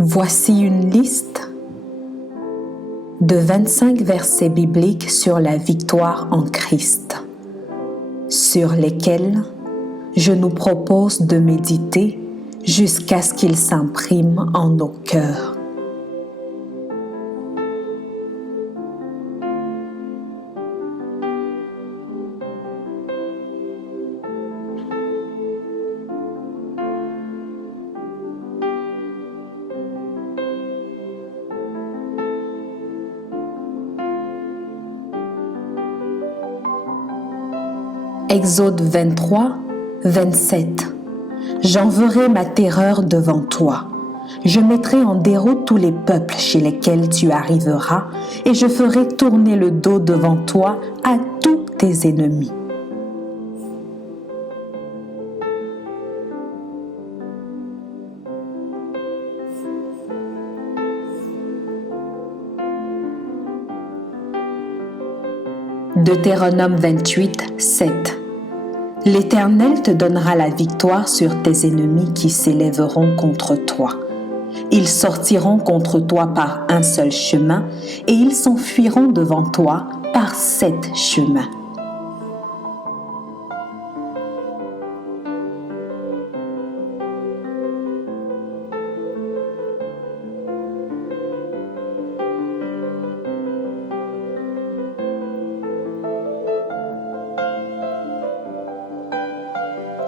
Voici une liste de 25 versets bibliques sur la victoire en Christ, sur lesquels je nous propose de méditer jusqu'à ce qu'ils s'impriment en nos cœurs. Exode 23, 27. J'enverrai ma terreur devant toi. Je mettrai en déroute tous les peuples chez lesquels tu arriveras et je ferai tourner le dos devant toi à tous tes ennemis. Deutéronome 28, 7. L'Éternel te donnera la victoire sur tes ennemis qui s'élèveront contre toi. Ils sortiront contre toi par un seul chemin et ils s'enfuiront devant toi par 7 chemins.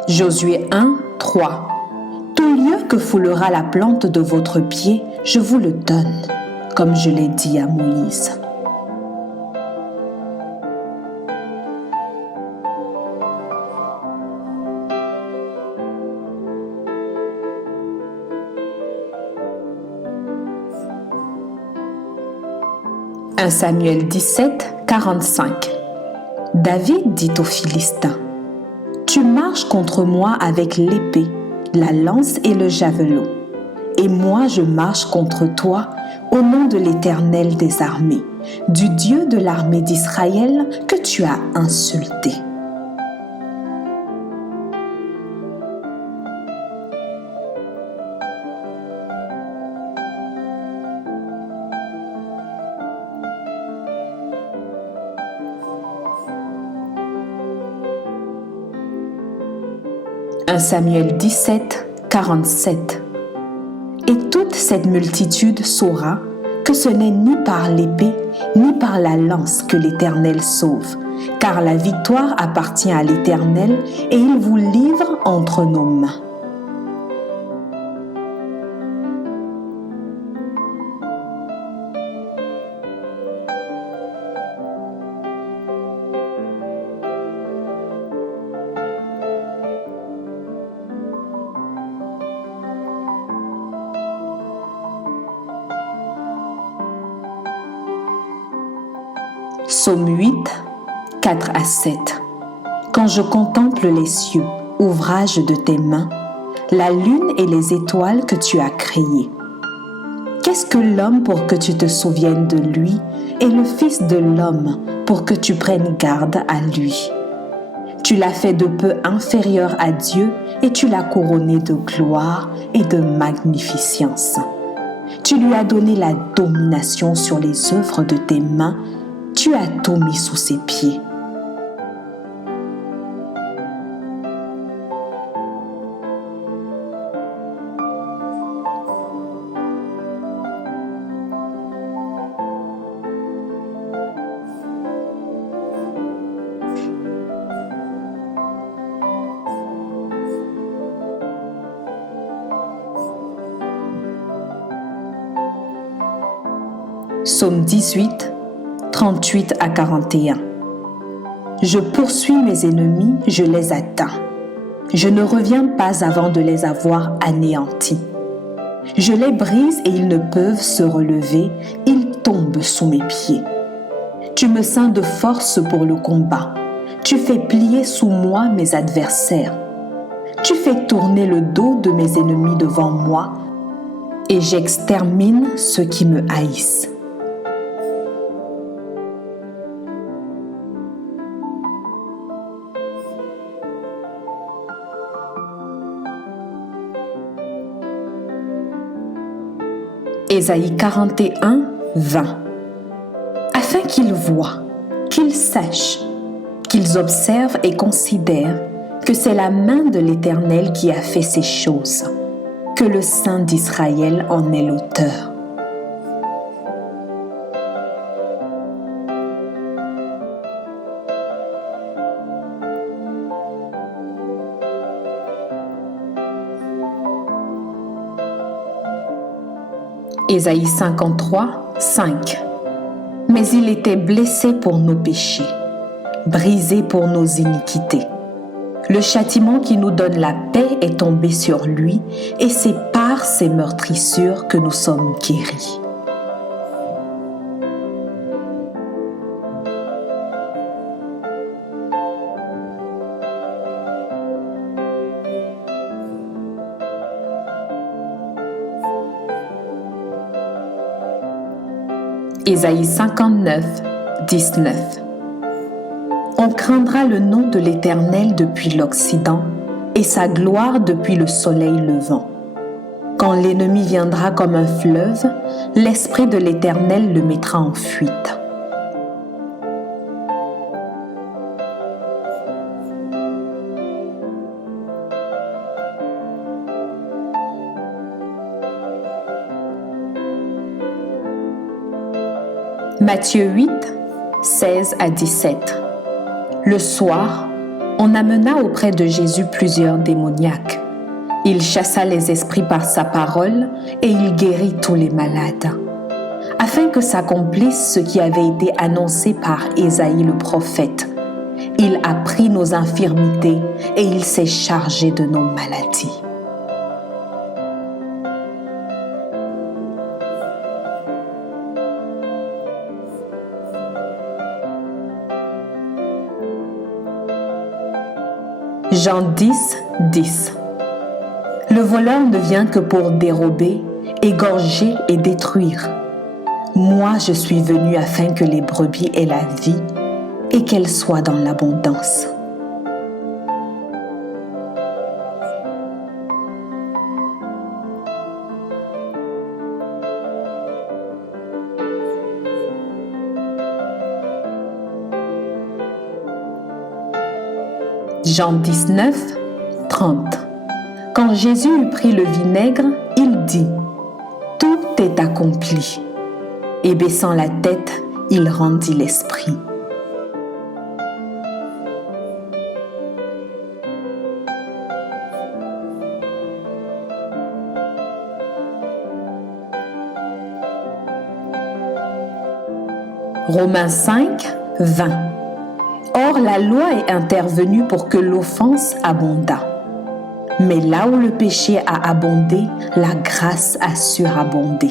Josué 1, 3. Tout lieu que foulera la plante de votre pied, je vous le donne, comme je l'ai dit à Moïse. « 1 Samuel 17, 45. David dit aux Philistins: tu marches contre moi avec l'épée, la lance et le javelot. Et moi je marche contre toi au nom de l'Éternel des armées, du Dieu de l'armée d'Israël que tu as insulté. « 1 Samuel 17, 47. Et toute cette multitude saura que ce n'est ni par l'épée, ni par la lance que l'Éternel sauve, car la victoire appartient à l'Éternel et il vous livre entre nos mains. » Psaume 8, 4 à 7. Quand je contemple les cieux, ouvrage de tes mains, la lune et les étoiles que tu as créées, qu'est-ce que l'homme pour que tu te souviennes de lui, et le Fils de l'homme pour que tu prennes garde à lui? Tu l'as fait de peu inférieur à Dieu et tu l'as couronné de gloire et de magnificence. Tu lui as donné la domination sur les œuvres de tes mains. Tu as tout mis sous ses pieds. Psaume 18, 38 à 41. Je poursuis mes ennemis, je les atteins. Je ne reviens pas avant de les avoir anéantis. Je les brise et ils ne peuvent se relever, ils tombent sous mes pieds. Tu me ceins de force pour le combat. Tu fais plier sous moi mes adversaires. Tu fais tourner le dos de mes ennemis devant moi et j'extermine ceux qui me haïssent. Ésaïe 41, 20. Afin qu'ils voient, qu'ils sachent, qu'ils observent et considèrent que c'est la main de l'Éternel qui a fait ces choses, que le Saint d'Israël en est l'auteur. Ésaïe 53, 5. Mais il était blessé pour nos péchés, brisé pour nos iniquités. Le châtiment qui nous donne la paix est tombé sur lui, et c'est par ses meurtrissures que nous sommes guéris. Ésaïe 59, 19. On craindra le nom de l'Éternel depuis l'Occident et sa gloire depuis le soleil levant. Quand l'ennemi viendra comme un fleuve, l'Esprit de l'Éternel le mettra en fuite. Matthieu 8, 16 à 17. Le soir, on amena auprès de Jésus plusieurs démoniaques. Il chassa les esprits par sa parole et il guérit tous les malades, afin que s'accomplisse ce qui avait été annoncé par Ésaïe le prophète. Il a pris nos infirmités et il s'est chargé de nos maladies. Jean 10, 10. Le voleur ne vient que pour dérober, égorger et détruire. Moi, je suis venu afin que les brebis aient la vie et qu'elles soient dans l'abondance. Jean 19, 30. Quand Jésus eut pris le vinaigre, il dit « Tout est accompli ». Et baissant la tête, il rendit l'esprit. Romains 5, 20. Or, la loi est intervenue pour que l'offense abondât. Mais là où le péché a abondé, la grâce a surabondé.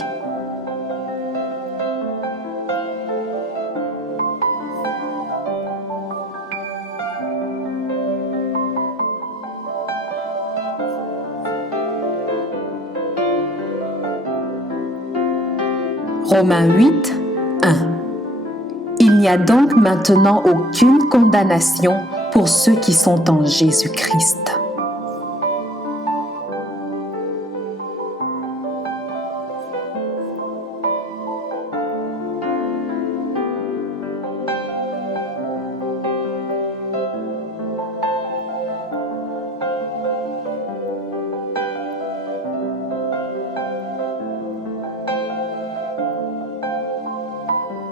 Romains 8, 1. Il n'y a donc maintenant aucune condamnation pour ceux qui sont en Jésus-Christ.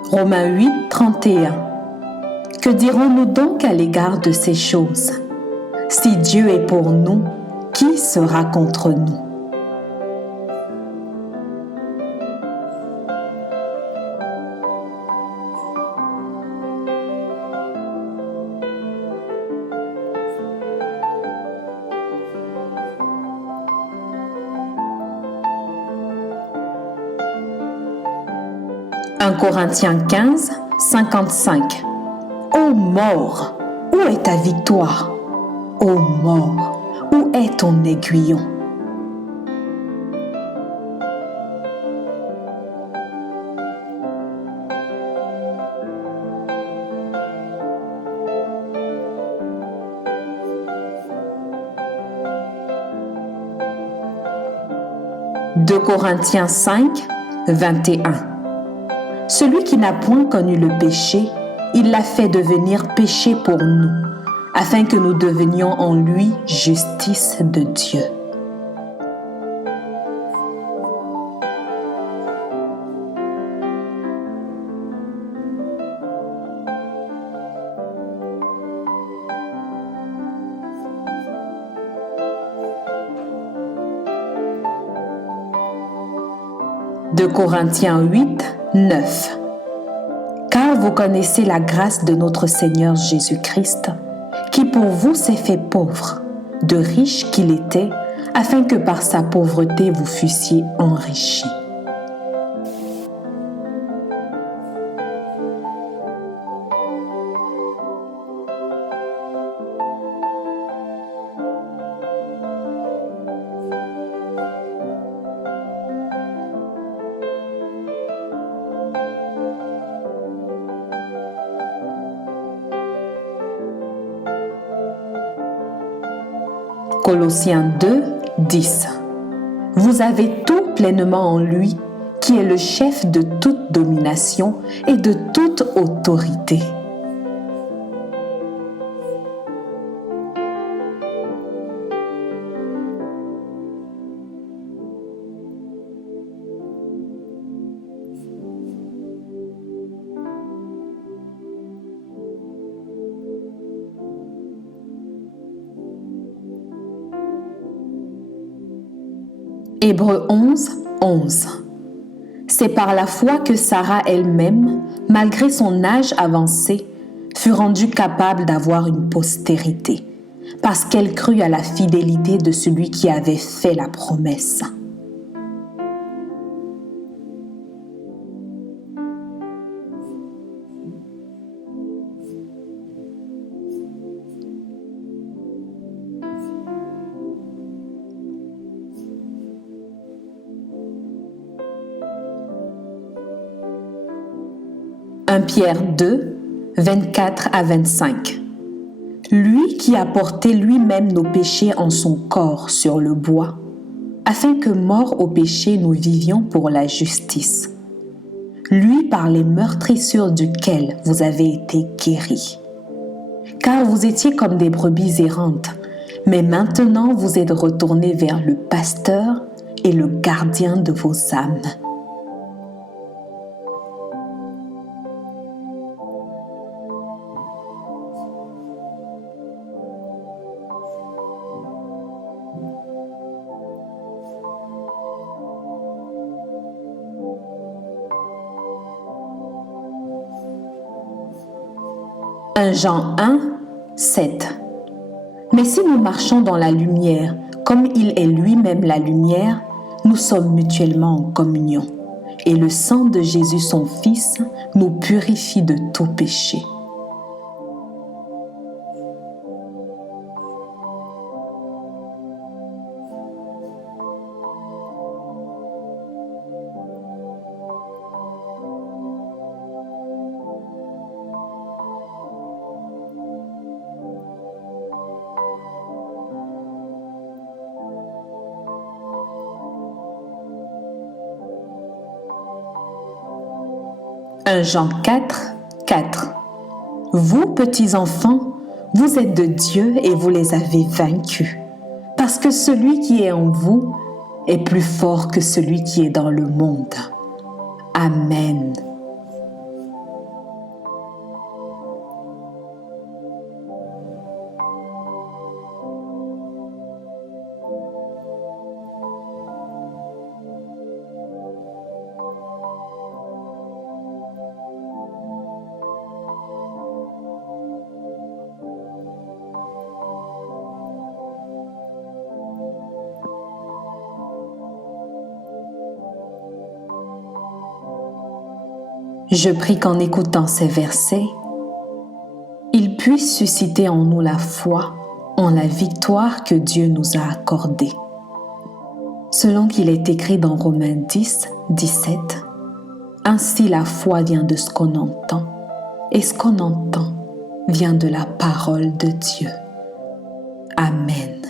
Romains 8, 31. Que dirons-nous donc à l'égard de ces choses? Si Dieu est pour nous, qui sera contre nous? « 1 Corinthiens 15, 55. Ô mort, où est ta victoire? Ô mort, où est ton aiguillon? « 2 Corinthiens 5, 21. Celui qui n'a point connu le péché, il l'a fait devenir péché pour nous, afin que nous devenions en lui justice de Dieu. De Corinthiens 8, 9. Car vous connaissez la grâce de notre Seigneur Jésus-Christ, qui pour vous s'est fait pauvre, de riche qu'il était, afin que par sa pauvreté vous fussiez enrichis. Colossiens 2, 10. Vous avez tout pleinement en lui, qui est le chef de toute domination et de toute autorité. Hébreux 11, 11. C'est par la foi que Sarah elle-même, malgré son âge avancé, fut rendue capable d'avoir une postérité, parce qu'elle crut à la fidélité de celui qui avait fait la promesse. Pierre 2, 24 à 25. Lui qui a porté lui-même nos péchés en son corps sur le bois, afin que morts au péché nous vivions pour la justice. Lui par les meurtrissures duquel vous avez été guéris. Car vous étiez comme des brebis errantes, mais maintenant vous êtes retournés vers le pasteur et le gardien de vos âmes. Jean 1, 7. Mais si nous marchons dans la lumière, comme il est lui-même la lumière, nous sommes mutuellement en communion. Et le sang de Jésus, son Fils, nous purifie de tout péché. Jean 4, 4. Vous, petits enfants, vous êtes de Dieu et vous les avez vaincus, parce que celui qui est en vous est plus fort que celui qui est dans le monde. Amen. Je prie qu'en écoutant ces versets, ils puissent susciter en nous la foi en la victoire que Dieu nous a accordée. Selon qu'il est écrit dans Romains 10, 17, « Ainsi la foi vient de ce qu'on entend, et ce qu'on entend vient de la parole de Dieu. » Amen.